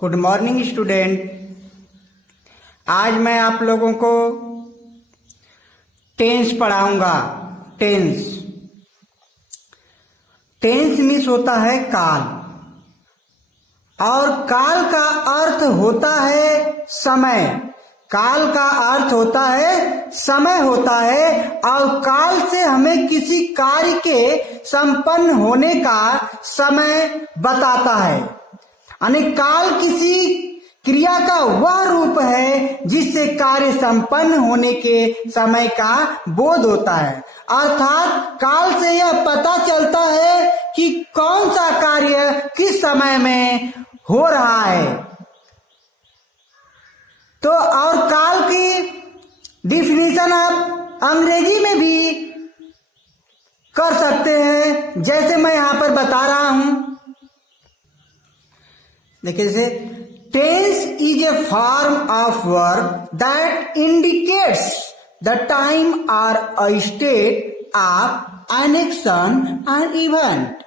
Good morning student. आज मैं आप लोगों को टेंस पढ़ाऊंगा। टेंस मीन्स होता है काल, और काल का अर्थ होता है समय। काल का अर्थ होता है समय होता है, और काल से हमें किसी कार्य के संपन्न होने का समय बताता है। यानी काल किसी क्रिया का वह रूप है जिससे कार्य संपन्न होने के समय का बोध होता है। अर्थात काल से यह पता चलता है कि कौन सा कार्य किस समय में हो रहा है। तो और काल की डिफिनीशन आप अंग्रेजी में भी कर सकते हैं, जैसे मैं यहां पर बता रहा हूं। देखिए, से tense is a form of verb that indicates the time और a state of an action and event.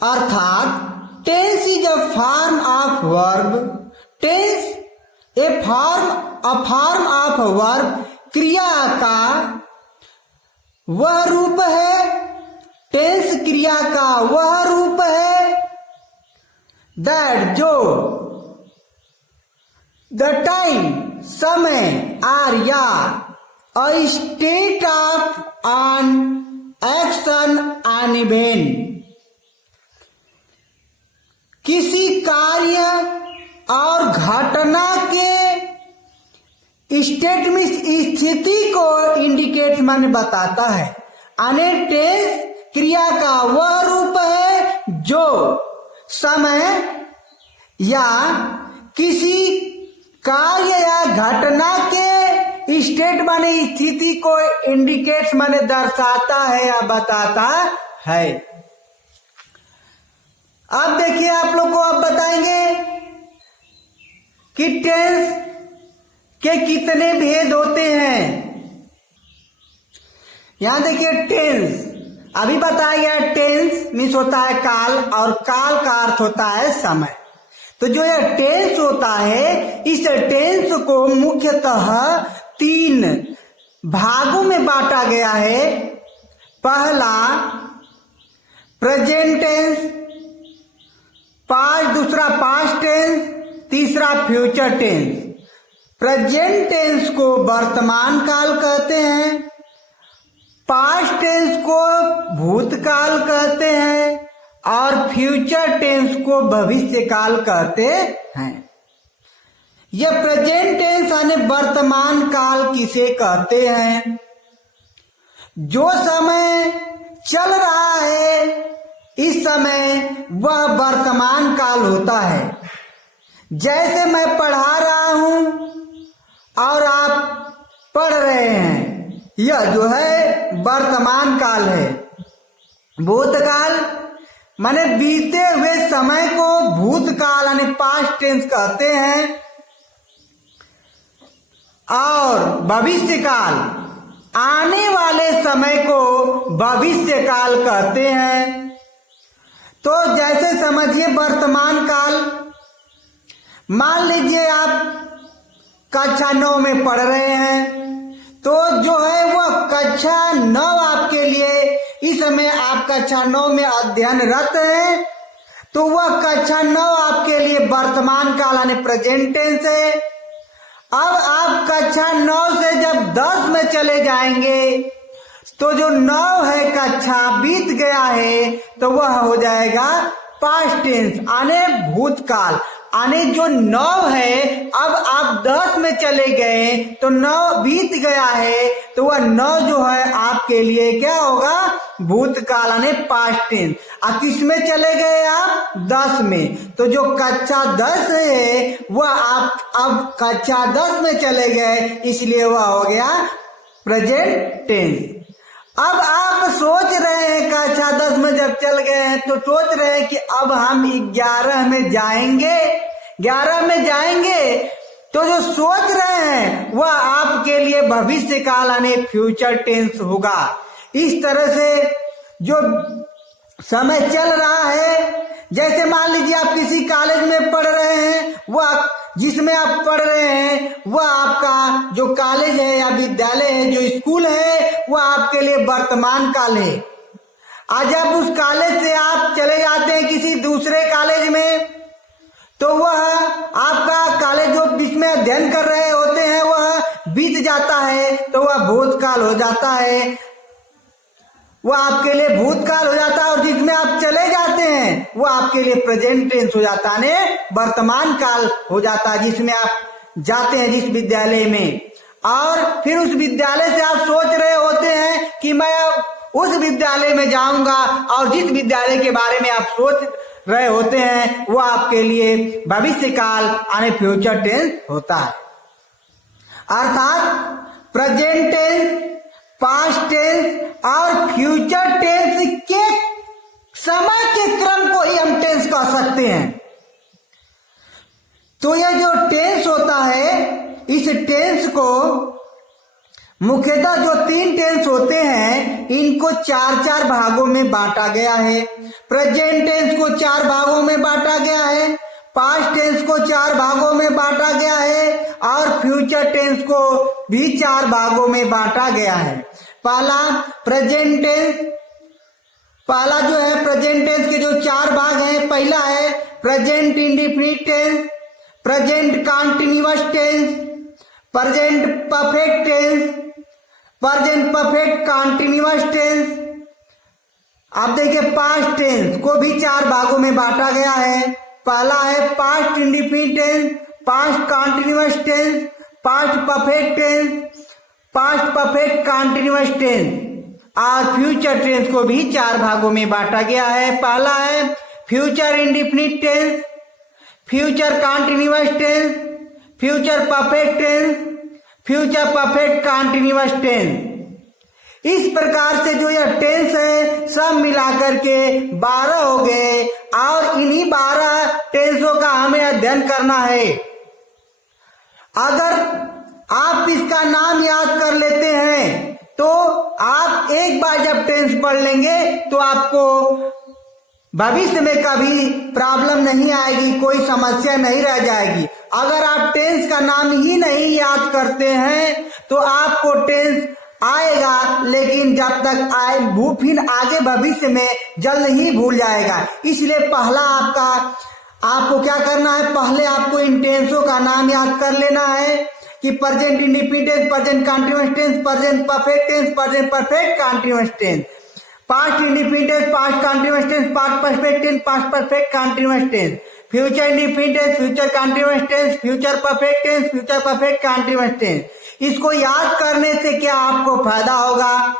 अर्थात tense is a form of verb. Tense a form of verb क्रिया का वह रूप है। टेंस क्रिया का वह रूप है दैट जो द टाइम समय आर या अ state of an action an event, किसी कार्य और घटना के स्टेट में स्थिति को इंडिकेट माने बताता है। यानी टेंस क्रिया का वह रूप है जो समय या किसी कार्य या घटना के स्टेट माने स्थिति को इंडिकेट माने दर्शाता है या बताता है। अब देखिए, आप लोग को अब बताएंगे कि टेंस के कितने भेद होते हैं। यहां देखिए, टेंस अभी बताया गया। टेंस मीन्स होता है काल, और काल का अर्थ होता है समय। तो जो यह टेंस होता है, इस टेंस को मुख्यतः 3 भागों में बांटा गया है। पहला प्रेजेंट टेंस, दूसरा पास्ट टेंस, तीसरा फ्यूचर टेंस। प्रेजेंट टेंस को वर्तमान काल कहते हैं, पास्ट टेंस को भूतकाल कहते हैं, और फ्यूचर टेंस को भविष्य काल कहते हैं। यह प्रेजेंट टेंस यानी वर्तमान काल किसे कहते हैं? जो समय चल रहा है, इस समय वह वर्तमान काल होता है। जैसे मैं पढ़ा रहा हूं और आप पढ़ रहे हैं, यह जो है वर्तमान काल है। भूतकाल माने बीते हुए समय को भूतकाल यानी पास्ट टेंस कहते हैं, और भविष्य काल आने वाले समय को भविष्य काल कहते हैं। तो जैसे समझिए वर्तमान काल, मान लीजिए आप कक्षा 9 में पढ़ रहे हैं, तो जो है वह कक्षा 9 आपके लिए इस समय आप कक्षा 9 में अध्ययनरत हैं, तो वह कक्षा 9 आपके लिए वर्तमान काल यानी प्रेजेंट टेंस है। अब आप कक्षा 9 से जब 10 में चले जाएंगे, तो जो 9 है कक्षा बीत गया है, तो वह हो जाएगा पास्ट टेंस यानी भूतकाल। यानी जो 9 है, अब आप 10 में चले गए तो 9 बीत गया है, तो वह 9 जो है आपके लिए क्या होगा? भूतकाल यानी पास्ट टेंस। और किस में चले गए आप? 10 में। तो जो कक्षा 10 है वह आप अब कक्षा 10 में चले गए, इसलिए वह हो गया प्रेजेंट टेंस। अब आप सोच रहे हैं कक्षा 10 में जब चल गए हैं, तो सोच रहे हैं कि अब हम 11 में जाएंगे। 11 में जाएंगे तो जो सोच रहे हैं वह आपके लिए भविष्य काल यानी फ्यूचर टेंस होगा। इस तरह से जो समय चल रहा है, जैसे मान लीजिए आप किसी कॉलेज में पढ़ रहे वह जिसमें आप पढ़ रहे हैं वह आपका जो कॉलेज है या विद्यालय है, जो स्कूल है, वह आपके लिए वर्तमान काल है। आज जब उस कॉलेज से आप चले जाते हैं किसी दूसरे कॉलेज में, तो वह आपका कॉलेज जो जिसमें अध्ययन कर रहे होते हैं वह बीत जाता है, तो वह भूतकाल हो जाता है, वह आपके लिए भूतकाल हो जाता है। और जिसमें आप चले जाते हैं वह आपके लिए प्रेजेंट टेंस हो जाता है, वर्तमान काल हो जाता है, जिसमें आप जाते हैं जिस विद्यालय में। और फिर उस विद्यालय से आप सोच रहे होते हैं कि मैं अब उस विद्यालय में जाऊंगा, और जिस विद्यालय के बारे में आप सोच रहे होते हैं वो आपके लिए भविष्य काल यानी फ्यूचर टेंस होता है। अर्थात प्रेजेंट टेंस, पास्ट टेंस और फ्यूचर टेंस के समय के क्रम को ही हम टेंस कह सकते हैं। तो यह जो टेंस होता है, इस टेंस को मुख्यतः जो 3 टेंस होते हैं इनको 4 भागों में बांटा गया है। प्रेजेंट टेंस को 4 भागों में बांटा गया है, पास्ट टेंस को 4 भागों में बांटा गया है और फ्यूचर टेंस को भी 4 भागों में बांटा गया है। पहला प्रेजेंट टेंस, पहला जो है प्रेजेंट टेंस के जो 4 भाग हैं, पहला है present indefinite tense, present continuous tense, present perfect tense, present perfect continuous tense. आप देखिए पास्ट टेंस को भी 4 भागों में बांटा गया है। पहला है past indefinite tense, past continuous tense, past perfect tense, past perfect continuous tense. और फ्यूचर टेंस को भी 4 भागों में बांटा गया है। पहला है future indefinite tense, future continuous tense, future perfect tense, future perfect continuous tense. इस प्रकार से जो यह टेंस है सब मिलाकर के 12 हो गए और इन्हीं 12 टेंसों का हमें अध्ययन करना है। अगर आप इसका नाम याद कर लेते हैं तो आप एक बार जब टेंस पढ़ लेंगे तो आपको भविष्य में कभी प्रॉब्लम नहीं आएगी, कोई समस्या नहीं रह जाएगी। अगर आप टेंस का नाम ही नहीं याद करते हैं तो आपको टेंस आएगा, लेकिन जब तक आए फिर आगे भविष्य में जल्द ही भूल जाएगा। इसलिए पहला आपको क्या करना है, पहले आपको इन टेंसों का नाम याद कर लेना है कि present indefinite tense, present continuous tense, present perfect tense, present perfect continuous tense, past indefinite tense, past continuous tense, past perfect tense, past perfect continuous tense, future indefinite tense, future continuous tense, future perfect tense, future perfect continuous tense. इसको याद करने से क्या आपको फायदा होगा?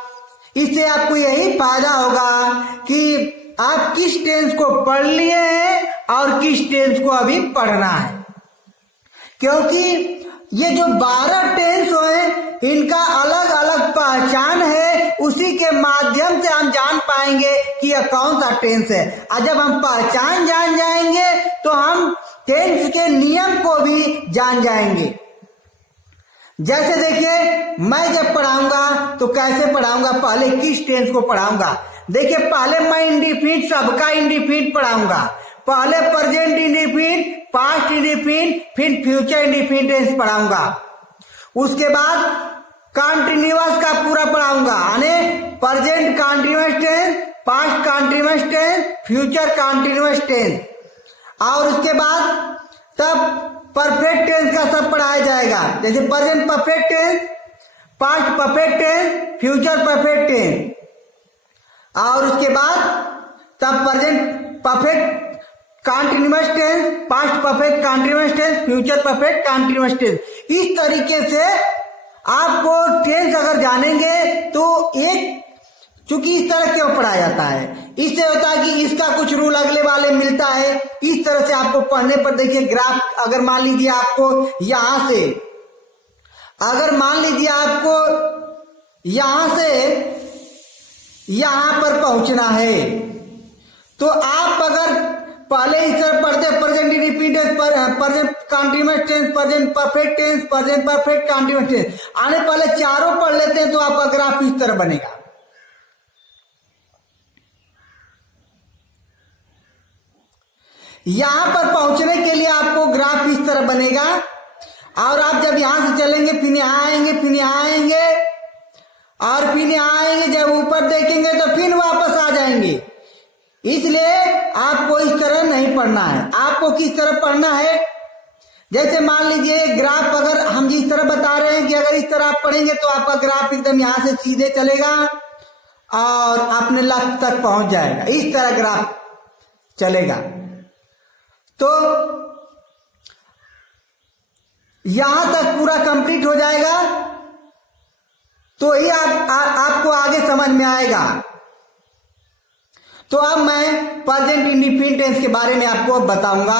इससे आपको यही फायदा होगा कि आप किस टेंस को पढ़ लिए हैं और किस टेंस को अभी पढ़ना है। क्योंकि ये जो 12 टेंस हैं इनका अलग अलग पहचान है, उसी के माध्यम से हम जान पाएंगे कि यह कौन सा टेंस है। और जब हम पहचान जान जाएंगे तो हम टेंस के नियम को भी जान जाएंगे। जैसे देखिए मैं जब पढ़ाऊंगा तो कैसे पढ़ाऊंगा, पहले किस टेंस को पढ़ाऊंगा। देखिए पहले मैं इंडेफिनिट, सबका इंडेफिनिट पढ़ाऊंगा। पहले प्रेजेंट इंडेफिनिट, पास्ट इंडेफिनिट, फिर फ्यूचर इंडेफिनिट टेंस पढ़ाऊंगा। उसके बाद कंटीन्यूअस का पूरा पढ़ाऊंगा, यानी present continuous tense, past continuous tense, future continuous tense. और उसके बाद तब परफेक्ट टेंस का सब पढ़ाया जाएगा, जैसे present perfect tense, past perfect tense, future perfect tense. और उसके बाद तब present perfect continuous tense, past perfect continuous tense, future perfect continuous tense. इस तरीके से आपको टेंस अगर जानेंगे तो एक, चूंकि इस तरह क्यों पढ़ाया जाता है, इससे होता है कि इसका कुछ रूल अगले वाले मिलता है। इस तरह से आपको पढ़ने पर देखिए ग्राफ, अगर मान लीजिए आपको यहां से, अगर मान लीजिए आपको यहां से यहां पर पहुंचना है तो आप अगर पहले इस तरह पढ़ते present indefinite, present continuous tense, present perfect tense, present perfect continuous tense, आने पहले चारों पढ़ लेते हैं तो आपका ग्राफ इस तरह बनेगा। यहाँ पर पहुंचने के लिए आपको ग्राफ इस तरह बनेगा और आप जब यहाँ से चलेंगे फिर यहाँ आएंगे, फिर यहाँ आएंगे और फिर यहाँ आएंगे, जब ऊपर देखेंगे तो फिर वापस आ जाएंगे। इसलिए आपको इस तरह नहीं पढ़ना है। आपको किस तरह पढ़ना है, जैसे मान लीजिए ग्राफ अगर हम जिस तरह बता रहे हैं कि अगर इस तरह आप पढ़ेंगे तो आपका ग्राफ एकदम यहाँ से सीधे चलेगा और अपने लक्ष्य तक पहुंच जाएगा। इस तरह ग्राफ चलेगा। तो यहां तक पूरा कंप्लीट हो जाएगा तो ही आपको आगे समझ में आएगा। तो अब मैं प्रेजेंट इंडेफिनिट टेंस के बारे में आपको बताऊंगा।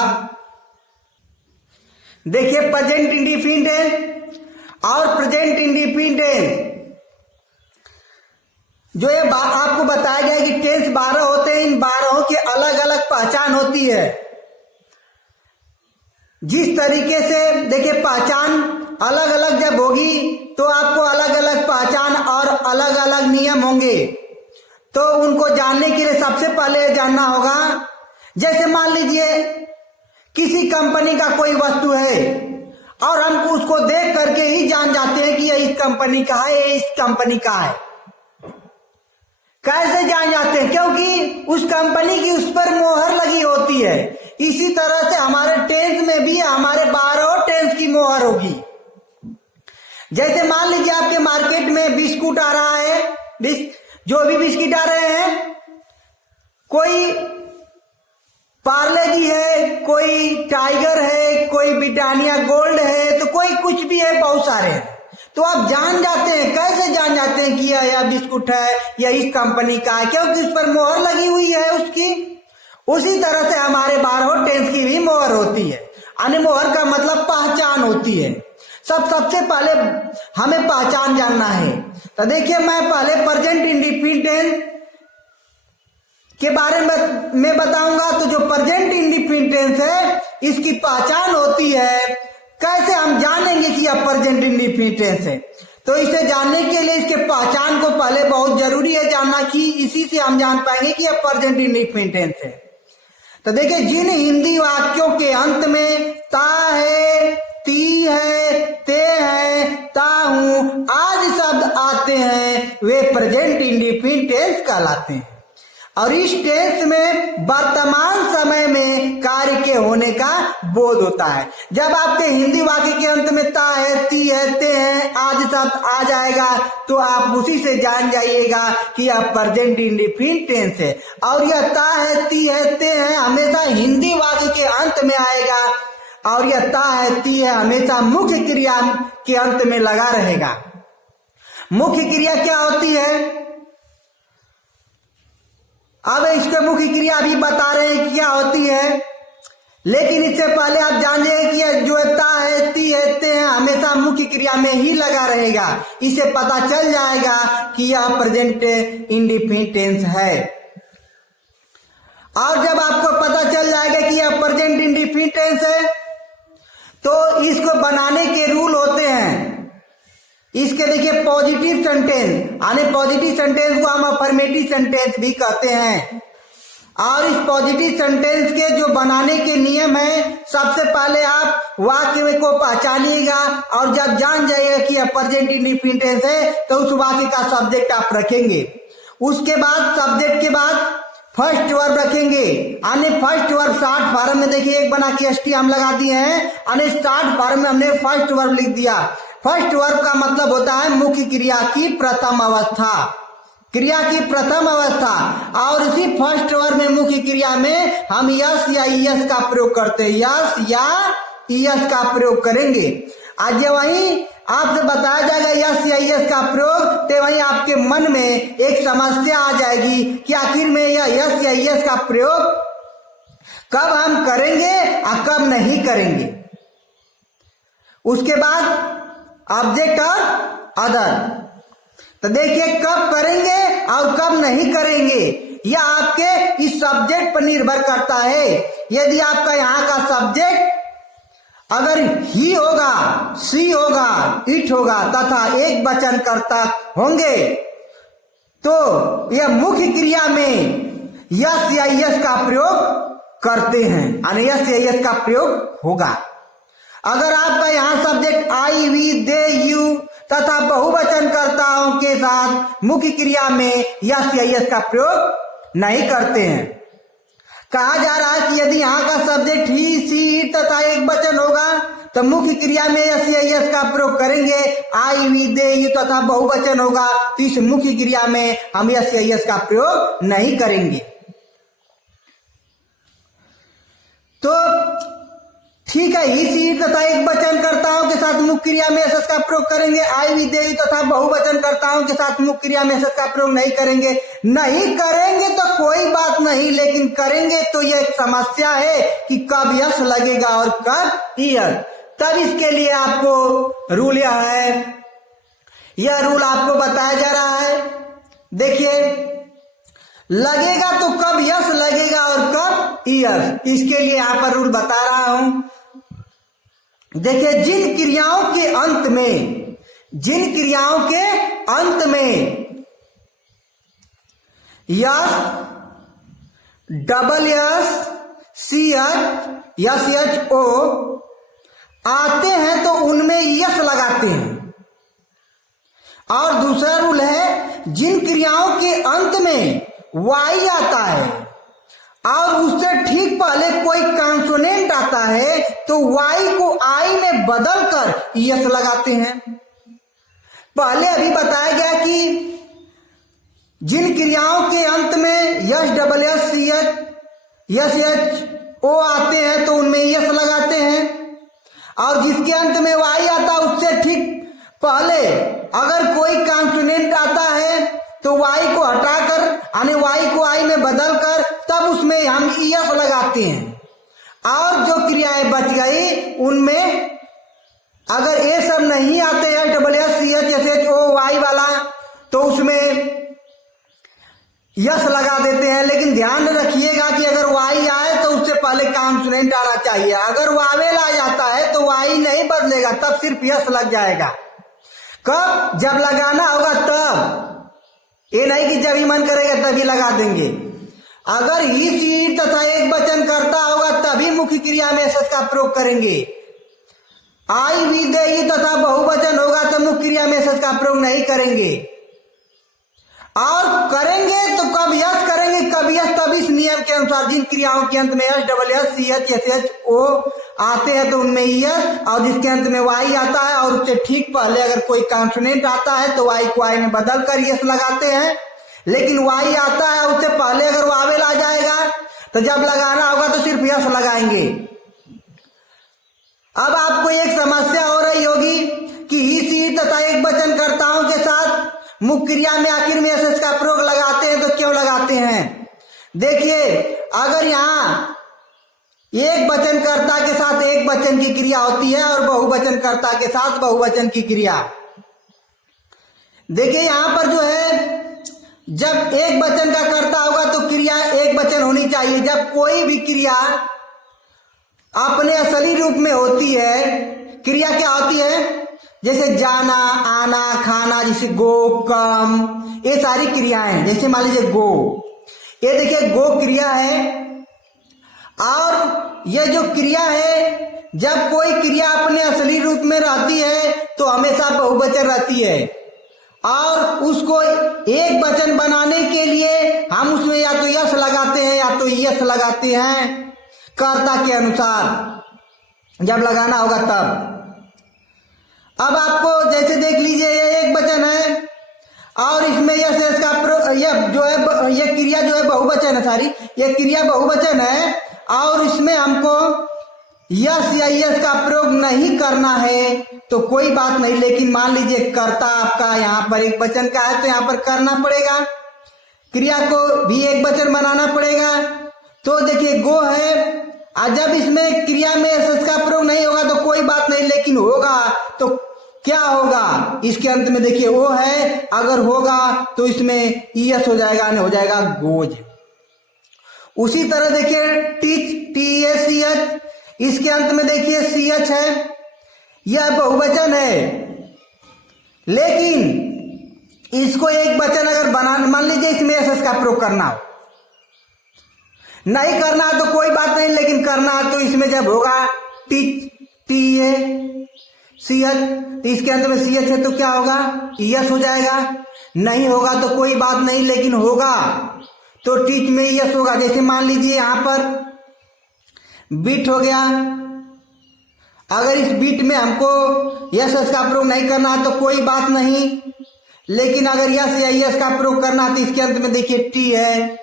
देखिए प्रेजेंट इंडेफिनिट टेंस और प्रेजेंट इंडेफिनिट टेंस जो ये आपको बताया गया है कि टेंस 12 होते हैं, इन 12 की अलग अलग पहचान होती है। जिस तरीके से देखिए पहचान अलग अलग जब होगी तो आपको अलग अलग पहचान और अलग अलग नियम होंगे। तो उनको जानने के लिए सबसे पहले जानना होगा, जैसे मान लीजिए किसी कंपनी का कोई वस्तु है और हम उसको देख करके ही जान जाते हैं कि ये इस कंपनी का है, ये इस कंपनी का है। कैसे जान जाते हैं? क्योंकि उस कंपनी की उस पर मोहर लगी होती है। इसी तरह से हमारे टेंस में भी हमारे 12 टेंस की मोहर होगी। जैसे मान लीजिए आपके मार्केट में बिस्कुट आ रहा है, जो भी बिस्किट आ रहे हैं, कोई पार्ले जी है, कोई टाइगर है, कोई ब्रिटानिया गोल्ड है, तो कोई कुछ भी है, बहुत सारे हैं। तो आप जान जाते हैं। कैसे जान जाते हैं कि यह बिस्कुट है या इस कंपनी का है? क्योंकि उस पर मोहर लगी हुई है उसकी। उसी तरह से हमारे 12 टेंस की भी मोहर होती है। यानी मोहर का मतलब पहचान होती है। सबसे पहले हमें पहचान जानना है। तो देखिए मैं पहले प्रेजेंट इंडेफिनिट टेंस के बारे में बताऊंगा। तो जो प्रेजेंट इंडेफिनिट टेंस है इसकी पहचान होती है। कैसे हम जानेंगे कि यह प्रेजेंट इंडेफिनिट टेंस है? तो इसे जानने के लिए इसके पहचान को पहले बहुत जरूरी है जानना, कि इसी से हम जान पाएंगे कि यह प्रेजेंट इंडेफिनिट टेंस है। तो देखिए जिन हिंदी वाक्यों के अंत में ता है, ती है, ते है, ता हूं आदि शब्द आते हैं वे प्रेजेंट इंडेफिनिट टेंस कहलाते हैं। और इस टेंस में वर्तमान समय में कार्य के होने का बोध होता है। जब आपके हिंदी वाक्य के अंत में ता है, ती है, ते है आदि शब्द आ जाएगा तो आप उसी से जान जाइएगा कि यह प्रेजेंट इंडेफिनिट टेंस है। और यह ता है, ती है, ते है हमेशा हिंदी वाक्य के अंत में आएगा और यह ता है, ती है हमेशा मुख्य क्रिया के अंत में लगा रहेगा। मुख्य क्रिया क्या होती है? अब इसके मुख्य क्रिया अभी बता रहे हैं क्या होती है, लेकिन इससे पहले आप जानिए कि जो ता है, ती है, ते है हमेशा मुख्य क्रिया में ही लगा रहेगा। इसे पता चल जाएगा कि यह प्रेजेंट इंडेफिनिट टेंस है। और जब आपको पता चल जाएगा कि यह प्रेजेंट इंडेफिनिट टेंस है तो इसको बनाने के रूल होते हैं। इसके देखिए पॉजिटिव सेंटेंस, यानी पॉजिटिव सेंटेंस को हम अफर्मेटिव सेंटेंस भी कहते हैं। और इस पॉजिटिव सेंटेंस के जो बनाने के नियम है, सबसे पहले आप वाक्य को पहचानिएगा और जब जान जाइएगा कि यह प्रेजेंट इंडेफिनिट टेंस है तो उस वाक्य का सब्जेक्ट आप रखेंगे। उसके बाद सब्जेक्ट के बाद फर्स्ट वर्ब रखेंगे। यानी फर्स्ट वर्ब शॉर्ट फॉर्म में देखिए एक बना के एसटी हम लगा दिए हैं, यानी शॉर्ट फॉर्म में हमने फर्स्ट वर्ब लिख दिया। फर्स्ट वर्ब का मतलब होता है मुख्य क्रिया की प्रथम अवस्था, क्रिया की प्रथम अवस्था। और इसी फर्स्ट वर्ब में मुख्य क्रिया में हम यस या ईएस का प्रयोग करते हैं, यस या ईएस का प्रयोग करेंगे। आज वही आपसे बताया जाएगा यस या ईएस का प्रयोग, तो वही आपके मन में एक समस्या आ जाएगी कि आखिर में यह यस या ईएस का प्रयोग कब हम करेंगे और कब नहीं करेंगे। उसके बाद ऑब्जेक्ट और अदर। तो देखिए कब करेंगे और कब नहीं करेंगे यह आपके इस सब्जेक्ट पर निर्भर करता है। यदि आपका यहाँ का सब्जेक्ट अगर ही होगा, सी होगा, इट होगा तथा एक वचन कर्ता होंगे तो यह मुख्य क्रिया में यस या यस का प्रयोग करते हैं, यानी यस या यस का प्रयोग होगा। अगर आपका यहाँ subject I, we, they, you तथा बहुवचनकर्ताओं के साथ मुख्य क्रिया में यस या यस का प्रयोग नहीं करते हैं। कहा जा रहा है कि यदि यहाँ का सब्जेक्ट ही, सी, इट तथा एक वचन होगा तो मुख्य क्रिया में यस या यस का प्रयोग करेंगे। आई, वी, दे, यू तथा बहुवचन होगा तो इस मुख्य क्रिया में हम यस या यस का प्रयोग नहीं करेंगे। तो ठीक है, ही, सी, इट तथा एक वचनकर्ताओं के साथ मुख्य क्रिया में यस का प्रयोग करेंगे। आई, वी, दे, यू तथा बहुवचनकर्ताओं के साथ मुख्य क्रिया में यस का प्रयोग नहीं करेंगे। नहीं करेंगे तो कोई बात नहीं, लेकिन करेंगे तो यह एक समस्या है कि कब यस लगेगा और कब यस। तब इसके लिए आपको रूल यह है, यह रूल आपको बताया जा रहा है। देखिए, लगेगा तो कब यस लगेगा और कब यस, इसके लिए यहां पर रूल बता रहा हूं। देखिए, जिन क्रियाओं के अंत में S, double S, C H, S H O आते हैं तो उनमें यस लगाते हैं। और दूसरा रूल है, जिन क्रियाओं के अंत में वाई आता है और उससे ठीक पहले कोई कॉन्सोनेंट आता है तो वाई को आई में बदलकर यस लगाते हैं। पहले अभी बताया गया कि जिन क्रियाओं के अंत में S, double S, C H, S H O आते हैं तो उनमें यस लगाते हैं, और जिसके अंत में वाई आता उससे ठीक पहले अगर कोई कॉन्सोनेंट आता है तो वाई को हटाकर, यानी वाई को आई में बदलकर तब उसमें हम यस लगाते हैं। और जो क्रियाएं बच गई उनमें अगर ये सब नहीं आते हैं, double S, C H, S H O Y वाला, तो उसमें यस लगा देते हैं। लेकिन ध्यान रखिएगा कि अगर वाई आए तो उससे पहले कॉन्सोनेंट आना चाहिए। अगर वावेल आ जाता है तो वाई नहीं बदलेगा, तब सिर्फ यस लग जाएगा। कब? जब लगाना होगा तब, ये नहीं कि जब ही मन करेगा तभी लगा देंगे। अगर ही, सी तथा एक वचन करता होगा तभी मुख्य क्रिया में यस का प्रयोग करेंगे। आई, वी, दे, यू तथा बहुवचन होगा तो मुख्य क्रिया में यस का प्रयोग नहीं करेंगे। और करेंगे तो कब यस करेंगे, कब यस, तब इस नियम के अनुसार जिन क्रियाओं के अंत में S, double S, C H, S H O आते हैं तो उनमें यस, और जिसके अंत में वाई आता है और उससे ठीक पहले अगर कोई कॉन्सोनेंट आता है तो वाई को आई में बदल कर यस लगाते हैं। लेकिन वाई आता है उससे पहले अगर वावेल आ जाएगा तो जब लगाना होगा तो सिर्फ यस लगाएंगे। अब आपको एक समस्या हो रही होगी कि ही, सी तथा एक वचनकर्ताओं के साथ मुख्य क्रिया में आखिर में यस का प्रयोग लगाते हैं तो क्यों लगाते हैं? देखिए, अगर यहाँ एक वचनकर्ता के साथ एक वचन की क्रिया होती है और बहुवचनकर्ता के साथ बहुवचन की क्रिया, देखिए यहां पर जो है जब एक वचन का कर्ता होगा तो क्रिया एक वचन होनी चाहिए। जब कोई भी क्रिया अपने असली रूप में होती है, क्रिया क्या होती है? जैसे जाना, आना, खाना, जैसे गो, कम, ये सारी क्रियाएं। जैसे मान लीजिए गो, ये देखिए गो क्रिया है। और ये जो क्रिया है, जब कोई क्रिया अपने असली रूप में रहती है तो हमेशा बहुवचन रहती है, और उसको एक वचन बनाने के लिए हम उसमें या तो यस लगाते हैं या तो यस लगाते हैं कर्ता के अनुसार, जब लगाना होगा तब। अब आपको जैसे देख लीजिए, ये एक वचन है और इसमें यस यस का यह जो है, ये क्रिया जो है बहुवचन है, सारी ये क्रिया बहुवचन है और इसमें हमको यस या यस का प्रयोग नहीं करना है तो कोई बात नहीं। लेकिन मान लीजिए कर्ता आपका यहाँ पर एक वचन का है तो यहाँ पर करना पड़ेगा, क्रिया को भी एक वचन बनाना पड़ेगा। तो देखिए गो है, और जब इसमें क्रिया में यस का प्रयोग नहीं होगा तो कोई बात नहीं, लेकिन होगा तो क्या होगा? इसके अंत में देखिए वो है, अगर होगा तो इसमें यस हो जाएगा, नहीं हो जाएगा गोज। उसी तरह देखिए टीच, TACH, इसके अंत में देखिए CH है, यह बहुवचन है, लेकिन इसको एक वचन अगर बना, मान लीजिए इसमें यस का प्रयोग करना हो, नहीं करना तो कोई बात नहीं, लेकिन करना तो इसमें जब होगा टी है सी एच, तो इसके अंदर में सी एच है तो क्या होगा, यस हो जाएगा। नहीं होगा तो कोई बात नहीं, लेकिन होगा तो टीच में यस होगा। जैसे मान लीजिए यहां पर बीट हो गया, अगर इस बीट में हमको यस का प्रयोग नहीं करना तो कोई बात नहीं, लेकिन अगर यस या यस का प्रयोग करना तो इसके अंत में देखिए टी है,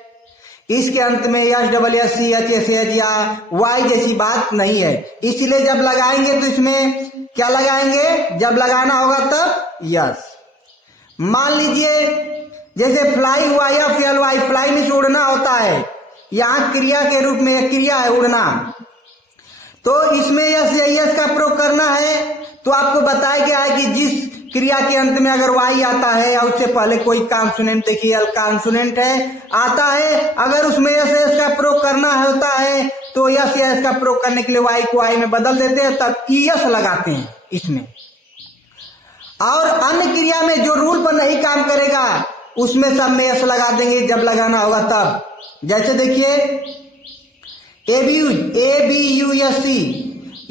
इसके अंत में S double S C H S H या वाई जैसी बात नहीं है। इसलिए जब लगाएंगे तो इसमें क्या लगाएंगे, जब लगाना होगा तब यस। मान लीजिए जैसे फ्लाई हुआ या फेल वाई, फ्लाई में से उड़ना होता है, यहां क्रिया के रूप में क्रिया है उड़ना, तो इसमें यस या यस का प्रयोग करना है। तो आपको बताया गया है कि जिस क्रिया के अंत में अगर वाई आता है या उससे पहले कोई कॉन्सोनेंट, देखिए एल कॉन्सोनेंट है आता है, अगर उसमें यस एस का प्रयोग करना होता है तो यस एस का प्रयोग करने के लिए वाई को आई में बदल देते हैं, तब ईएस लगाते हैं इसमें। और अन्य क्रिया में जो रूल पर नहीं काम करेगा उसमें सब में यस लगा देंगे जब लगाना होगा तब। जैसे देखिए ABUSC,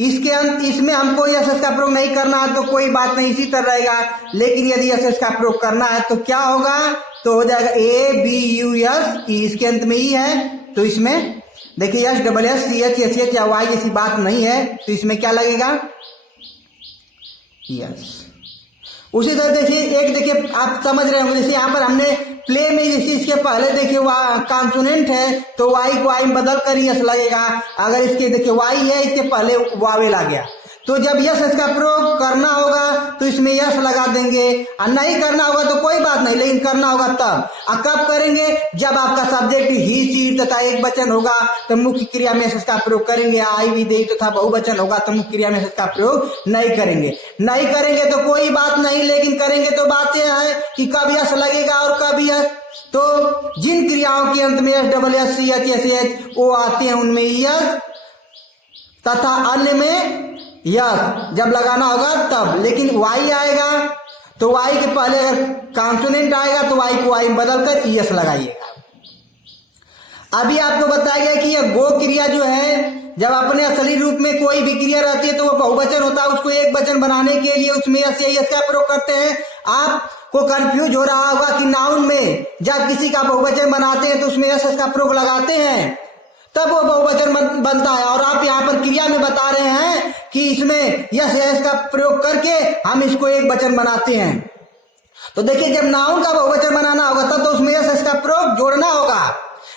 इसके अंत इसमें हमको यस का प्रयोग नहीं करना है तो कोई बात नहीं, इसी तरह रहेगा। लेकिन यदि यस का प्रयोग करना है तो क्या होगा, तो हो जाएगा ABUS, इसके अंत में ही है तो इसमें देखिए S double S C H S H या वाई जैसी बात नहीं है, तो इसमें क्या लगेगा, यस। उसी तरह देखिए एक देखिए आप समझ रहे होंगे, जैसे यहाँ पर हमने प्ले में जैसे इसके पहले देखिए कॉन्सोनेंट है तो वाई को आई में बदल कर यस लगेगा। अगर इसके देखिए वाई है, इसके पहले वावेल आ गया, तो जब यस इसका प्रयोग करना होगा तो इसमें यस लगा देंगे, और नहीं करना होगा तो कोई बात नहीं, लेकिन करना होगा तब। और कब करेंगे, जब आपका सब्जेक्ट ही सी तथा एक वचन होगा तो मुख्य क्रिया में यस का प्रयोग करेंगे। आई विधेय तथा बहुवचन होगा तो मुख्य क्रिया में यस का प्रयोग नहीं करेंगे। नहीं करेंगे तो कोई बात नहीं, लेकिन करेंगे तो बात यह है कि कब यस लगेगा और कब यस। तो जिन क्रियाओं के अंत में S double S C H S H वो आते हैं उनमें यस, तथा अन्य में यस जब लगाना होगा तब। लेकिन वाई आएगा तो वाई के पहले अगर कॉन्सोनेंट आएगा तो वाई को आई में बदल कर यस लगाइएगा। अभी आपको बताया गया कि यह गो क्रिया जो है, जब अपने असली रूप में कोई भी क्रिया रहती है तो वो बहुवचन होता है, उसको एक वचन बनाने के लिए उसमें यस या यस का प्रयोग करते हैं। आपको कंफ्यूज हो रहा होगा कि नाउन में जब किसी का बहुवचन बनाते हैं तो उसमें यस का प्रयोग लगाते हैं तब वो बहुवचन बनता है, और आप यहाँ पर क्रिया में बता रहे हैं कि इसमें यस यस का प्रयोग करके हम इसको एक वचन बनाते हैं। तो देखिए जब नाउन का बहुवचन बनाना होगा तब तो उसमें यस का प्रयोग जोड़ना होगा।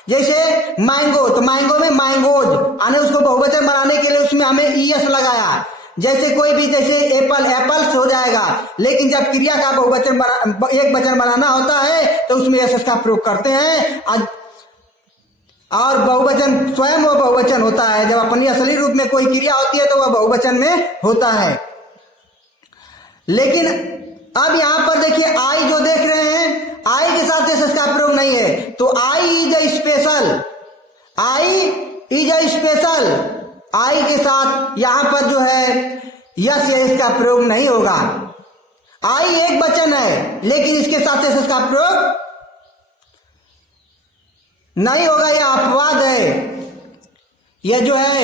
जैसे मैंगो, तो मैंगो में मैंगोज आने, उसको बहुवचन बनाने के लिए उसमें हमें ईएस लगाया। जैसे कोई भी, जैसे एप्पल एप्पल्स हो जाएगा, लेकिन जब क्रिया का बहुवचन एक वचन बनाना होता है तो उसमें यस का प्रयोग करते हैं। और बहुवचन स्वयं वो बहुवचन होता है, जब अपनी असली रूप में कोई क्रिया होती है तो वह बहुवचन में होता है। लेकिन अब यहां पर देखिए आई जो देख रहे हैं, आई के साथ यस का प्रयोग नहीं है, तो I is a special, I is a special, I के साथ यहां पर जो है यस या इसका प्रयोग नहीं होगा। आई एक वचन है लेकिन इसके साथ यस का प्रयोग नहीं होगा, यह अपवाद है। यह जो है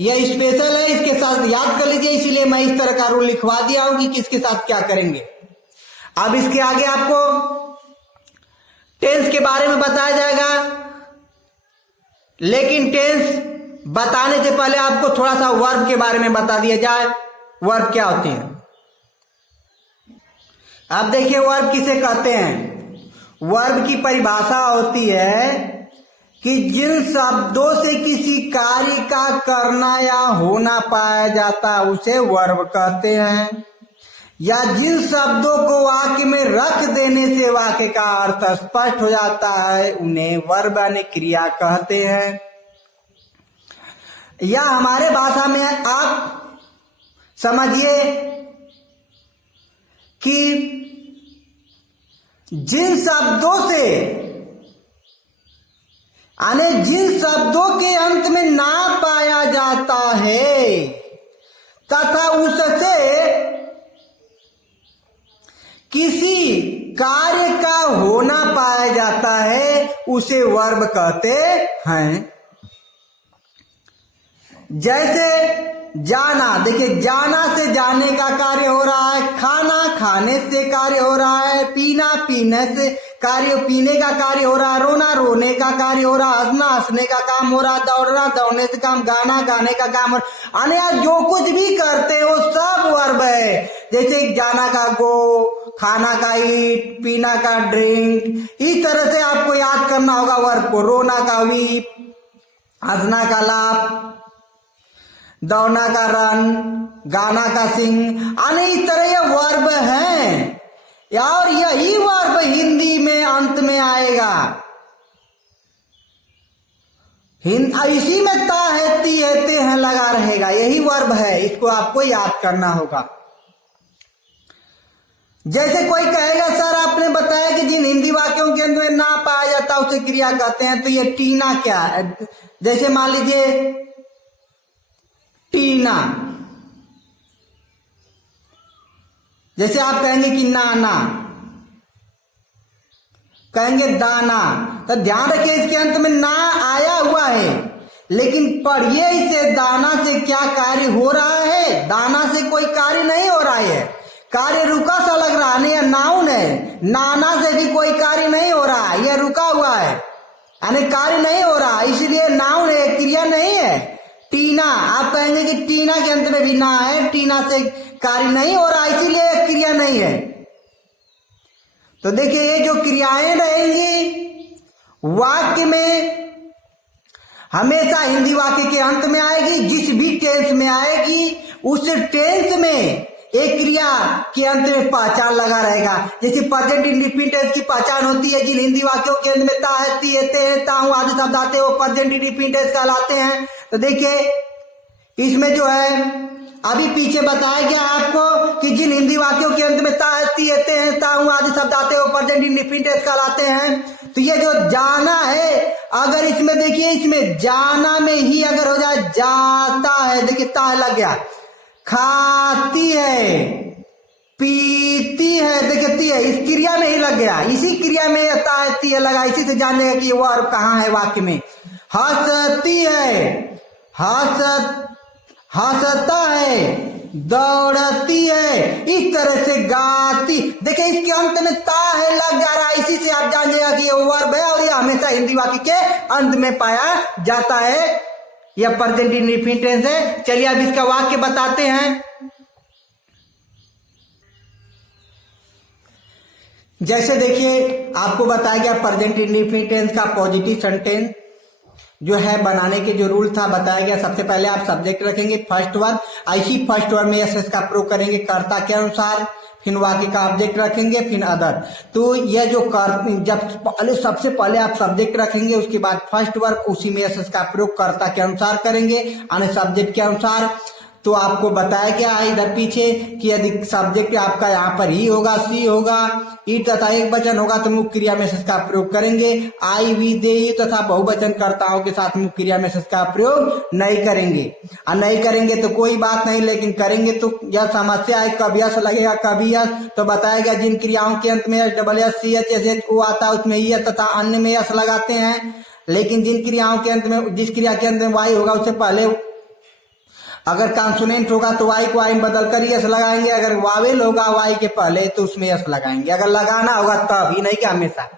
यह स्पेशल है, इसके साथ याद कर लीजिए, इसीलिए मैं इस तरह का रूल लिखवा दिया हूं कि किसके साथ क्या करेंगे। अब इसके आगे आपको टेंस के बारे में बताया जाएगा, लेकिन टेंस बताने से पहले आपको थोड़ा सा वर्ब के बारे में बता दिया जाए। वर्ब क्या होते हैं, अब देखिए वर्ब किसे कहते हैं। वर्ब की परिभाषा होती है कि जिन शब्दों से किसी कार्य का करना या होना पाया जाता है उसे वर्ब कहते हैं, या जिन शब्दों को वाक्य में रख देने से वाक्य का अर्थ स्पष्ट हो जाता है उन्हें वर्ब यानी क्रिया कहते हैं। या हमारे भाषा में आप समझिए कि जिन शब्दों से यानी जिन शब्दों के अंत में ना पाया जाता है तथा उससे किसी कार्य का होना पाया जाता है उसे वर्ब कहते हैं। जैसे जाना, देखिए जाना से जाने का कार्य हो रहा है, खाना खाने से कार्य हो रहा है, पीना पीने से पीने का कार्य हो रहा है, रोना रोने का कार्य हो रहा है, हंसना हंसने का काम हो रहा है, दौड़ना दौड़ने से काम, गाना गाने का काम हो रहा है। यानी जो कुछ भी करते हैं वो सब वर्ब है। जैसे जाना का गो, खाना का ईट, पीना का ड्रिंक, इस तरह से आपको याद करना होगा वर्ब को। रोना का वीप, हंसना का लाप, दौड़ना का रन, गाना का सिंग, यानी इस तरह ये वर्ब हैं और यही वर्ब हिंदी में अंत में आएगा। इसी में ता है, ती है, ते हैं लगा रहेगा, यही वर्ब है, इसको आपको याद करना होगा। जैसे कोई कहेगा सर आपने बताया कि जिन हिंदी वाक्यों के अंदर ना पाया जाता उसे क्रिया कहते हैं, तो ये टीना क्या है? जैसे मान लीजिए टीना, जैसे आप कहेंगे कि नाना, कहेंगे दाना, तो ध्यान रखिए इसके अंत में ना आया हुआ है, लेकिन पढ़िए इसे, दाना से क्या कार्य हो रहा है? दाना से कोई कार्य नहीं हो रहा है, कार्य रुका सा लग रहा है, यह नाउन है। नाना से भी कोई कार्य नहीं हो रहा है, यह रुका हुआ है, यानी कार्य नहीं हो रहा, इसलिए नाउन है, क्रिया नहीं है। टीना, आप कहेंगे कि टीना के अंत में भी ना है, टीना से कार्य नहीं हो रहा, इसीलिए क्रिया नहीं है। तो देखिए ये जो क्रियाएं रहेंगी वाक्य में, हमेशा हिंदी वाक्य के अंत में आएगी, जिस भी टेंस में आएगी उस टेंस में एक क्रिया के अंत में पहचान लगा रहेगा। जैसे प्रेजेंट इंडेफिनिट टेंस की पहचान होती है, जिन हिंदी वाक्यों के अंत में ता है, ती है, ते है, ता हूं आदि शब्द आते हैं, वो प्रेजेंट इंडेफिनिट टेंस कहलाते हैं। तो देखिए इसमें जो है अभी पीछे बताया गया आपको कि जिन हिंदी वाक्यों के अंत में ता है, ती है, ते है, ता हूं आदि शब्द आते हैं, वो प्रेजेंट इंडेफिनिट टेंस कहलाते हैं। तो ये जो जाना है, अगर इसमें देखिए, इसमें जाना में ही अगर हो जाए जाता है, देखिए ता लग गया, खाती है, पीती है, देखिए ती है, इस क्रिया में ही लग गया, इसी क्रिया में ता है, ती है लगा, इसी से जान लेगा कि ये वर्ब कहाँ है वाक्य में। हंसती है, हंसता है, दौड़ती है, इस तरह से गाती, देखिए इसके अंत में ता है लग जा रहा है, इसी से आप जान जाएगा कि ये वर्ब है और ये हमेशा हिंदी वाक्य के अंत में पाया जाता है, यह प्रेजेंट इंडेफिनिट टेंस है। चलिए अब इसका वाक्य बताते हैं। जैसे देखिए आपको बताया गया प्रेजेंट इंडेफिनिट टेंस का पॉजिटिव सेंटेंस जो है बनाने के जो रूल था बताया गया। सबसे पहले आप सब्जेक्ट रखेंगे फर्स्ट वर्ड, ऐसी फर्स्ट वर्ड में एस का प्रयोग करेंगे कर्ता के अनुसार, फिर वाक्य का ऑब्जेक्ट रखेंगे, फिर अदर। तो यह जो जब पहले सबसे पहले आप सब्जेक्ट रखेंगे, उसके बाद फर्स्ट वर्ड, उसी में एस का प्रयोग कर्ता के अनुसार करेंगे, यानी सब्जेक्ट के अनुसार। तो आपको बताया क्या है इधर पीछे कि यदि सब्जेक्ट आपका यहाँ पर ही होगा, सी होगा, ई तथा एक वचन होगा तो मुख्य क्रिया में का प्रयोग करेंगे, आई वी दे तथा बहुवचन कर्ताओं के साथ मुख्य क्रिया में का प्रयोग नहीं करेंगे। और नहीं करेंगे तो कोई बात नहीं, लेकिन करेंगे तो यह समस्या है, कभी यस लगेगा कभी यस। तो बताया गया जिन क्रियाओं के अंत में S double S C H S H O आता है उसमें ई तथा अन्य में यस लगाते हैं, लेकिन जिन क्रियाओं के अंत में, जिस क्रिया के अंत में वाई होगा उससे पहले अगर कॉन्सोनेंट होगा तो वाई को आई में बदल कर यस लगाएंगे, अगर वावेल होगा वाई के पहले तो उसमें यस लगाएंगे, अगर लगाना होगा तभी, नहीं कि हमेशा।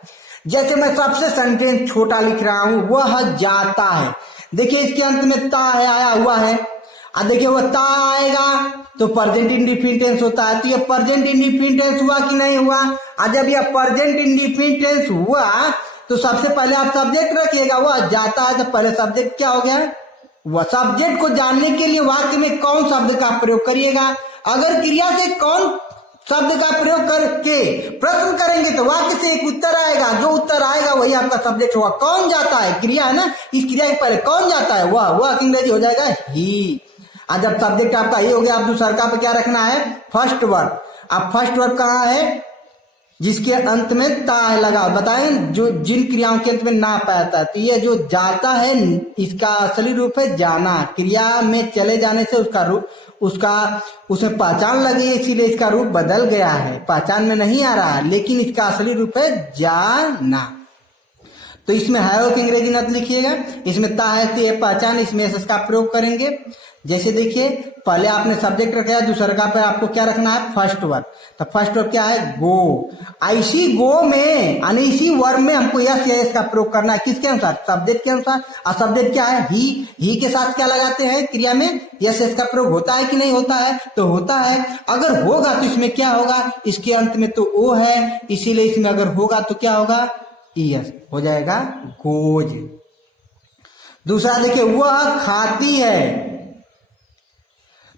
जैसे मैं सबसे सेंटेंस छोटा लिख रहा हूं, वह जाता है, देखिए इसके अंत में ता है आया हुआ है, अब देखिए वो ता आएगा तो प्रेजेंट इंडेफिनिट टेंस होता है। तो ये प्रेजेंट इंडेफिनिट टेंस हुआ कि नहीं हुआ? और जब यह प्रेजेंट इंडेफिनिट टेंस हुआ तो सबसे पहले आप सब्जेक्ट रखिएगा, वह जाता है तो पहले सब्जेक्ट क्या हो गया? वह सब्जेक्ट को जानने के लिए वाक्य में कौन शब्द का प्रयोग करिएगा। अगर क्रिया से कौन शब्द का प्रयोग करके प्रश्न करेंगे तो वाक्य से एक उत्तर आएगा, जो उत्तर आएगा वही आपका सब्जेक्ट होगा। कौन जाता है क्रिया है ना, इस क्रिया के पहले कौन जाता है, वह अंग्रेजी हो जाएगा ही। और जब सब्जेक्ट आपका ही हो गया, आप दूसरा का पे क्या रखना है? First verb. अब फर्स्ट वर्ब कहाँ है? जिसके अंत में ता लगा, बताएं जो जिन क्रियाओं के अंत में ना पाता है। तो ये जो जाता है इसका असली रूप है जाना, क्रिया में चले जाने से उसका रूप, उसमें पहचान लगी, इसीलिए इसका रूप बदल गया है, पहचान में नहीं आ रहा, लेकिन इसका असली रूप है जाना। तो इसमें है की अंग्रेजी नत लिखिएगा, इसमें ता है ती है पहचान, इसमें एस का प्रयोग करेंगे। जैसे देखिए पहले आपने सब्जेक्ट रखा है, दूसरे का पे आपको क्या रखना है, फर्स्ट वर्ब। तो फर्स्ट वर्ब क्या है, गो। ऐसी गो में यानी इसी वर्ब में हमको यस या एस का प्रयोग करना है, किसके अनुसार, सब्जेक्ट के अनुसार। और सब्जेक्ट क्या है, ही के साथ क्या लगाते हैं क्रिया में, यस एस का प्रयोग होता है कि नहीं होता है, तो होता है। अगर होगा तो इसमें क्या होगा, इसके अंत में तो ओ है, इसीलिए इसमें अगर होगा तो क्या होगा, यस हो जाएगा, गोज। दूसरा देखिए वह खाती है,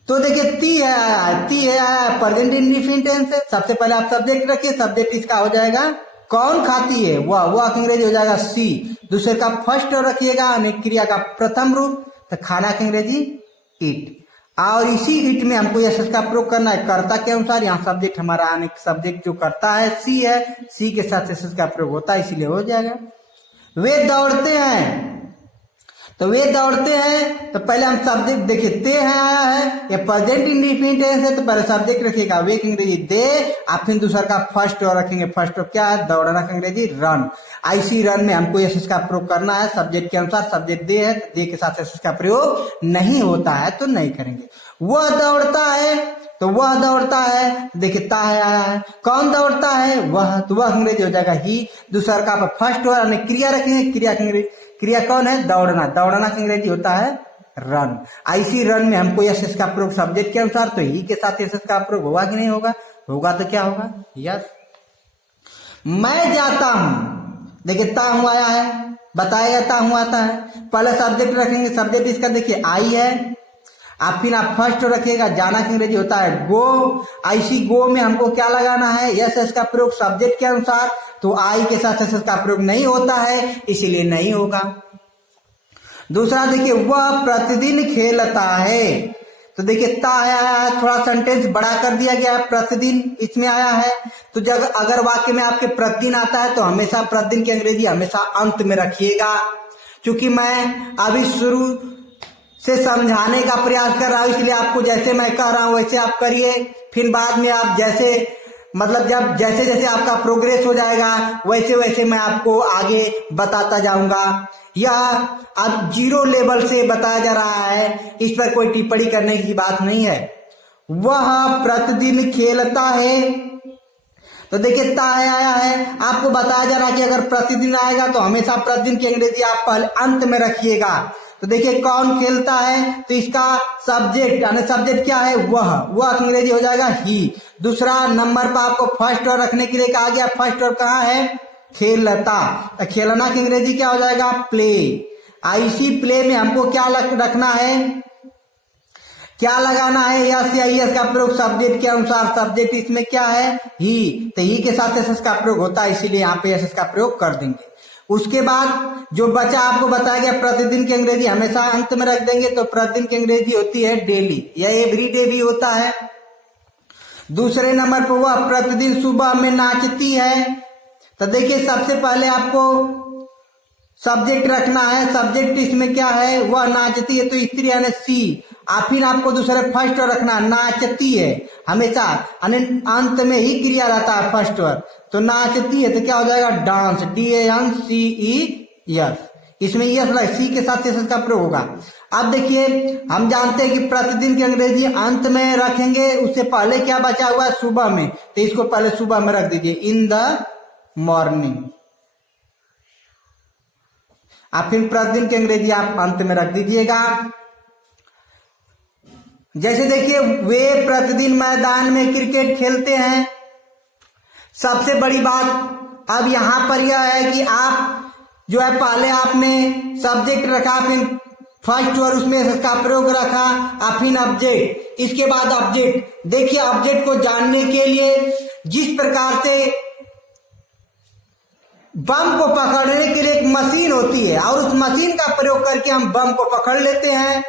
तो देखिए ती है आया प्रेजेंट इंडेफिनिट टेंस है। सबसे पहले आप सब्जेक्ट रखिए, सब्जेक्ट इसका हो जाएगा कौन खाती है, वह अंग्रेजी हो जाएगा सी। दूसरे का फर्स्ट रखिएगा क्रिया का प्रथम रूप, तो खाना की अंग्रेजी इट। और इसी इट में हमको यस का प्रयोग करना है कर्ता के अनुसार। यहाँ सब्जेक्ट हमारा सब्जेक्ट जो करता है सी है, सी के साथ यस का प्रयोग होता है, इसीलिए हो जाएगा। वे दौड़ते हैं, तो वे दौड़ते हैं, तो पहले हम सब्जेक्ट देखिए ते है आया है, ये प्रेजेंट इंडेफिनिट टेंस है, तो पहले सब्जेक्ट रखिएगा वे की अंग्रेजी दे, आप फिर दूसरा का फर्स्ट और रखेंगे, फर्स्ट क्या है, दौड़ना की अंग्रेजी रन। ऐसी रन में हमको यस का प्रयोग करना है सब्जेक्ट के अनुसार। सब्जेक्ट दे है, दे के साथ यस का प्रयोग नहीं होता है तो नहीं करेंगे। वह दौड़ता है, तो वह दौड़ता है, देखिए ता है आया है, कौन दौड़ता है, वह, तो वह अंग्रेजी हो जाएगा ही। दूसरा का फर्स्ट और क्रिया रखेंगे, क्रिया की अंग्रेजी, क्रिया कौन है, दौड़ना, दौड़ना की अंग्रेजी होता है रन। ऐसी रन में हमको यस का प्रयोग सब्जेक्ट के अनुसार, तो ही के साथ यस का प्रयोग होगा कि नहीं होगा, होगा तो क्या होगा, यस। मैं जाता हूं, देखिए ता हूं आया है, बताएगा ता हूं आता है, पहले सब्जेक्ट रखेंगे, सब्जेक्ट इसका देखिए आई है, आप फिर आप फर्स्ट रखिएगा, जाना की अंग्रेजी होता है गो। ऐसी गो में हमको क्या लगाना है, यस एस का प्रयोग सब्जेक्ट के अनुसार, तो आई के साथ एस का प्रयोग नहीं होता है, इसीलिए नहीं होगा। दूसरा देखिए वह प्रतिदिन खेलता है, तो देखिए ता आया है, थोड़ा सेंटेंस बड़ा कर दिया गया है, प्रतिदिन इसमें आया है। तो जब अगर वाक्य में आपके प्रतिदिन आता है तो हमेशा प्रतिदिन की अंग्रेजी हमेशा अंत में रखिएगा। क्योंकि मैं अभी शुरू से समझाने का प्रयास कर रहा हूं, इसलिए आपको जैसे मैं कह रहा हूं वैसे आप करिए, फिर बाद में आप जैसे मतलब जब जैसे जैसे आपका प्रोग्रेस हो जाएगा वैसे वैसे मैं आपको आगे बताता जाऊंगा। यह अब 0 लेवल से बताया जा रहा है, इस पर कोई टिप्पणी करने की बात नहीं है। वह प्रतिदिन खेलता है, तो देखिए ता आया है, आपको बताया जा रहा है कि अगर प्रतिदिन आएगा तो हमेशा प्रतिदिन की अंग्रेजी आप पहले अंत में रखिएगा। तो देखिए कौन खेलता है, तो इसका सब्जेक्ट यानी सब्जेक्ट क्या है, वह अंग्रेजी हो जाएगा ही। दूसरा नंबर पर आपको फर्स्ट वर्ब रखने के लिए कहा गया, फर्स्ट वर्ब कहाँ है, खेलता, तो खेलना की अंग्रेजी क्या हो जाएगा, प्ले। इसी प्ले में हमको क्या रखना है, क्या लगाना है, यस या यस का प्रयोग सब्जेक्ट के अनुसार। सब्जेक्ट इसमें क्या है, ही, तो ही के साथ एस का प्रयोग होता है, इसीलिए यहाँ पे एस का प्रयोग कर देंगे। उसके बाद जो बचा आपको बताया गया प्रतिदिन की अंग्रेजी हमेशा अंत में रख देंगे, तो प्रतिदिन की अंग्रेजी होती है डेली या एवरी डे भी होता है। दूसरे नंबर पर वह प्रतिदिन सुबह में नाचती है, तो देखिए सबसे पहले आपको सब्जेक्ट रखना है, सब्जेक्ट इसमें क्या है, वह नाचती है, तो स्त्री यानी सी। फिर आपको दूसरे फर्स्ट रखना, नाचती है, हमेशा अंत में ही क्रिया रहता है फर्स्ट वर्ब, तो नाचती है तो क्या हो जाएगा, डांस, DANCES। इसमें यस लगे, सी के साथ यस का प्रयोग होगा। अब देखिए हम जानते हैं कि प्रतिदिन की अंग्रेजी अंत में रखेंगे, उससे पहले क्या बचा हुआ है, सुबह में, तो इसको पहले सुबह में रख दीजिए, इन द मॉर्निंग। आप फिर प्रतिदिन की अंग्रेजी आप अंत में रख दीजिएगा। जैसे देखिए वे प्रतिदिन मैदान में क्रिकेट खेलते हैं। सबसे बड़ी बात अब यहां पर यह है कि आप जो है पहले आपने सब्जेक्ट रखा, फिर फर्स्ट और उसमें इसका प्रयोग रखा, और फिर ऑब्जेक्ट, इसके बाद ऑब्जेक्ट। देखिए ऑब्जेक्ट को जानने के लिए जिस प्रकार से बम को पकड़ने के लिए एक मशीन होती है और उस मशीन का प्रयोग करके हम बम को पकड़ लेते हैं।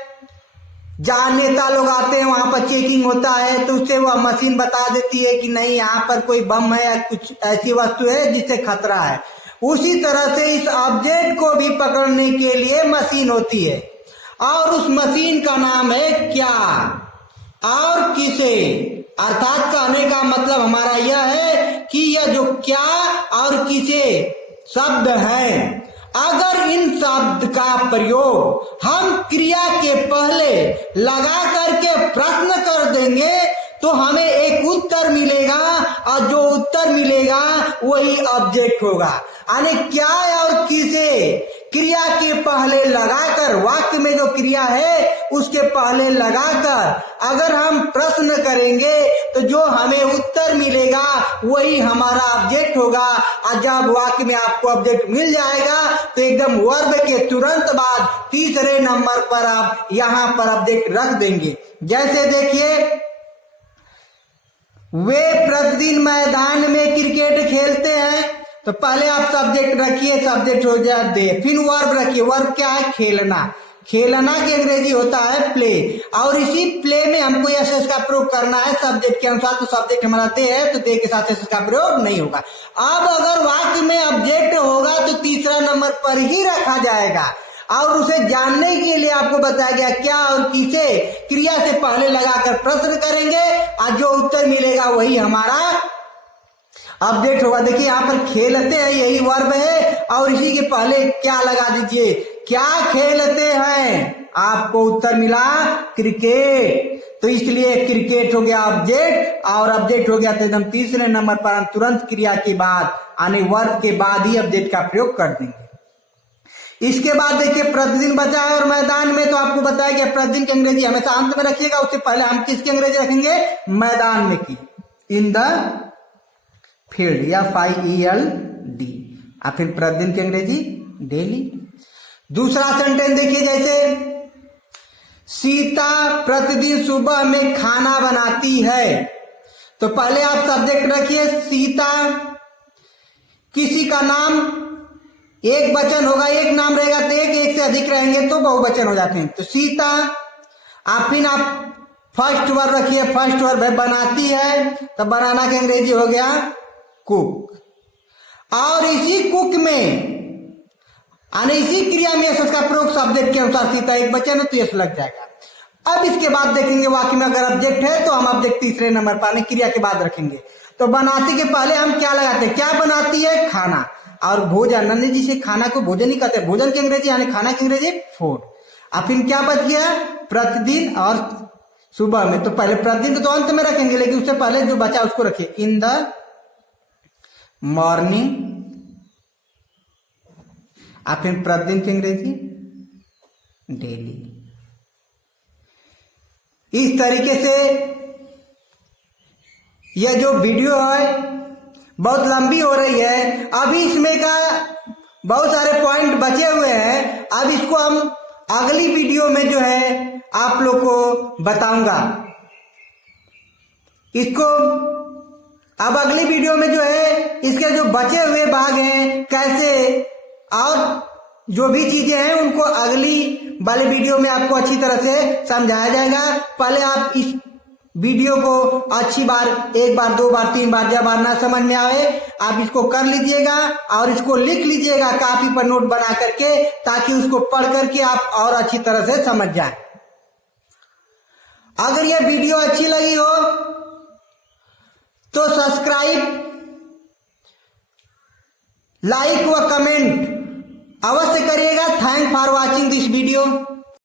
जहां नेता लोग आते हैं वहां पर चेकिंग होता है, तो उससे वह मशीन बता देती है कि नहीं यहाँ पर कोई बम है या कुछ ऐसी वस्तु है जिससे खतरा है। उसी तरह से इस ऑब्जेक्ट को भी पकड़ने के लिए मशीन होती है, और उस मशीन का नाम है क्या और किसे। अर्थात कहने का मतलब हमारा यह है कि यह जो क्या और किसे शब्द है अगर इन शब्द का प्रयोग हम क्रिया के पहले लगा करके प्रश्न कर देंगे तो हमें एक उत्तर मिलेगा और जो उत्तर मिलेगा वही ऑब्जेक्ट होगा। यानी क्या और किसे क्रिया के पहले लगाकर, वाक्य में जो क्रिया है उसके पहले लगाकर अगर हम प्रश्न करेंगे तो जो हमें उत्तर मिलेगा वही हमारा ऑब्जेक्ट होगा। और जब वाक्य में आपको ऑब्जेक्ट मिल जाएगा तो एकदम वर्ब के तुरंत बाद तीसरे नंबर पर आप यहां पर ऑब्जेक्ट रख देंगे। जैसे देखिए, वे प्रतिदिन मैदान में क्रिकेट खेलते हैं, तो पहले आप सब्जेक्ट रखिए, सब्जेक्ट हो जाए दे, फिर वर्ब रखिए। वर्ब क्या है? खेलना। खेलना की अंग्रेजी होता है प्ले, और इसी प्ले में हमको एस का प्रयोग करना है सब्जेक्ट के अनुसार। तो सब्जेक्ट हमारा दे है तो दे के साथ एस का प्रयोग नहीं होगा। अब अगर वाक्य में ऑब्जेक्ट होगा तो तीसरा नंबर पर ही रखा जाएगा, और उसे जानने के लिए आपको बताया गया क्या और किसे क्रिया से पहले लगाकर प्रश्न करेंगे और जो उत्तर मिलेगा वही हमारा ऑब्जेक्ट होगा। देखिए यहाँ पर खेलते हैं यही वर्ब है, और इसी के पहले क्या लगा दीजिए, क्या खेलते हैं, आपको उत्तर मिला क्रिकेट, तो इसलिए क्रिकेट हो गया ऑब्जेक्ट, और ऑब्जेक्ट हो गया तो एकदम तीसरे नंबर पर हम तुरंत क्रिया के बाद यानी वर्ब के बाद ही ऑब्जेक्ट का प्रयोग कर देंगे। इसके बाद देखिए प्रतिदिन बचा है और मैदान में, तो आपको बताया गया प्रतिदिन की अंग्रेजी हमेशा अंत में रखिएगा, उससे पहले हम किसकी अंग्रेजी रखेंगे? मैदान में की, इन द फील्ड या FIELD, और फिर प्रतिदिन की अंग्रेजी डेली। दूसरा सेंटेंस देखिए, जैसे सीता प्रतिदिन सुबह में खाना बनाती है, तो पहले आप सब्जेक्ट रखिए सीता, किसी का नाम एक वचन होगा, एक नाम रहेगा तो एक से अधिक रहेंगे तो बहुवचन हो जाते हैं, तो सीता। आप फिर आप फर्स्ट वर्ब रखिए, फर्स्ट वर्ब है बनाती है, तो बनाना की अंग्रेजी हो गया कुक, और इसी कुक में यानी इसी क्रिया में इसका प्रयोग सब्जेक्ट के अनुसार सीता एक वचन है तो यस लग जाएगा। अब इसके बाद देखेंगे वाक्य में अगर ऑब्जेक्ट है तो हम ऑब्जेक्ट तीसरे नंबर पर क्रिया के बाद रखेंगे। तो बनाती के पहले हम क्या लगाते हैं? क्या बनाती है? खाना। और भोजन, नंदी जी से खाना को भोजन ही कहते हैं, भोजन की अंग्रेजी यानी खाना की अंग्रेजी फूड। अब फिर क्या बच गया? प्रतिदिन और सुबह में, तो पहले प्रतिदिन तो अंत में रखेंगे, लेकिन उससे पहले जो बचा उसको रखिए, इन द मॉर्निंग। और फिर प्रतिदिन की अंग्रेजी डेली। इस तरीके से यह जो वीडियो है बहुत लंबी हो रही है, अभी इसमें का बहुत सारे पॉइंट बचे हुए हैं। अब इसको हम अगली वीडियो में जो है आप लोग को बताऊंगा। इसको अब अगली वीडियो में जो है इसके जो बचे हुए भाग हैं कैसे और जो भी चीजें हैं उनको अगली वाले वीडियो में आपको अच्छी तरह से समझाया जाएगा। पहले आप इस वीडियो को अच्छी बार, एक बार, दो बार, तीन बार, जब बार ना समझ में आए आप इसको कर लीजिएगा और इसको लिख लीजिएगा कॉपी पर नोट बना करके, ताकि उसको पढ़ करके आप और अच्छी तरह से समझ जाए। अगर यह वीडियो अच्छी लगी हो तो सब्सक्राइब, लाइक व कमेंट अवश्य करिएगा। Thank for watching this video.